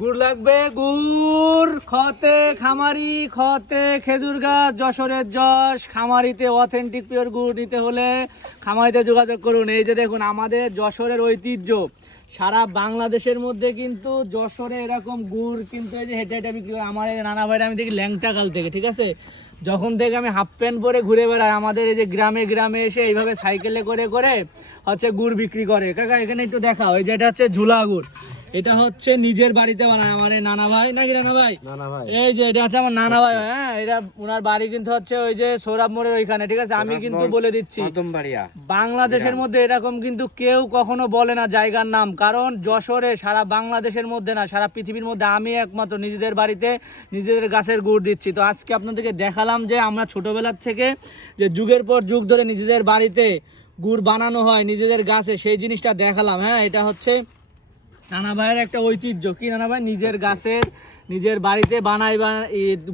গুড় লাগবে, গুড় খতে খামারি, খতে খেজুর গাছ, যশোরের যশ খামারিতে অথেন্টিক পিওর গুড় নিতে হলে খামারিতে যোগাযোগ করুন। এই যে দেখুন আমাদের যশোরের ঐতিহ্য, সারা বাংলাদেশের মধ্যে কিন্তু যশোরে এরকম গুড় কিন্তু এই যে হেঁটে হেঁটে বিক্রি করে। আমার এই নানা ভাইরা আমি দেখি ল্যাংটা কাল থেকে, ঠিক আছে, যখন থেকে আমি হাফ প্যান্ট পরে ঘুরে বেড়াই আমাদের এই যে গ্রামে গ্রামে এসে এইভাবে সাইকেলে করে করে হচ্ছে গুড় বিক্রি করে। কাকা এখানে একটু দেখা, ওই যে এটা হচ্ছে ঝুলা গুড়, এটা হচ্ছে নিজের বাড়িতে বানায় আমার এই নানা ভাই, নাকি নানা ভাই? এই যে এটা হচ্ছে আমার নানা ভাই, হ্যাঁ, এটা ওনার বাড়ি কিন্তু হচ্ছে ওই যে সৌরভ মোড়ের ওইখানে, ঠিক আছে। আমি কিন্তু বলে দিচ্ছি বাংলাদেশের মধ্যে এরকম কিন্তু কেউ কখনো বলে না জায়গার নাম, কারণ যশোরে সারা বাংলাদেশের মধ্যে না সারা পৃথিবীর মধ্যে আমি একমাত্র নিজেদের বাড়িতে নিজেদের গাছের গুড় দিচ্ছি। তো আজকে আপনাদেরকে দেখালাম যে আমরা ছোটবেলার থেকে যে যুগের পর যুগ ধরে নিজেদের বাড়িতে গুড় বানানো হয় নিজেদের গাছে, সেই জিনিসটা দেখালাম। হ্যাঁ, এটা হচ্ছে নানা ভাইয়ের একটা ঐতিহ্য। কি নানা ভাই? নিজের গাছের নিজের বাড়িতে বানায় বা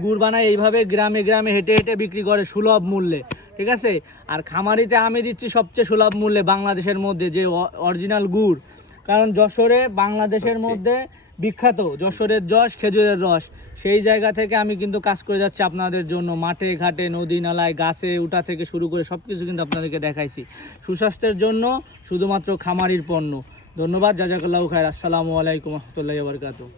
গুড় বানায়, এইভাবে গ্রামে গ্রামে হেঁটে হেঁটে বিক্রি করে সুলভ মূল্যে, ঠিক আছে। আর খামারিতে আমি দিচ্ছি সবচেয়ে সুলভ মূল্যে বাংলাদেশের মধ্যে যে অরিজিনাল গুড়, কারণ যশোরে বাংলাদেশের মধ্যে বিখ্যাত যশোরের যশ খেজুরের রস, সেই জায়গা থেকে আমি কিন্তু কাজ করে যাচ্ছি আপনাদের জন্য। মাঠে ঘাটে নদী নালায় গাছে উঠা থেকে শুরু করে সব কিছু কিন্তু আপনাদেরকে দেখাইছি সুস্বাস্থ্যের জন্য, শুধুমাত্র খামারির পণ্য। ধন্যবাদ, জাজাকাল্লাহু খায়র। আসসালামু আলাইকুম রহমতুল্লাহি ওয়া বারাকাতুহু।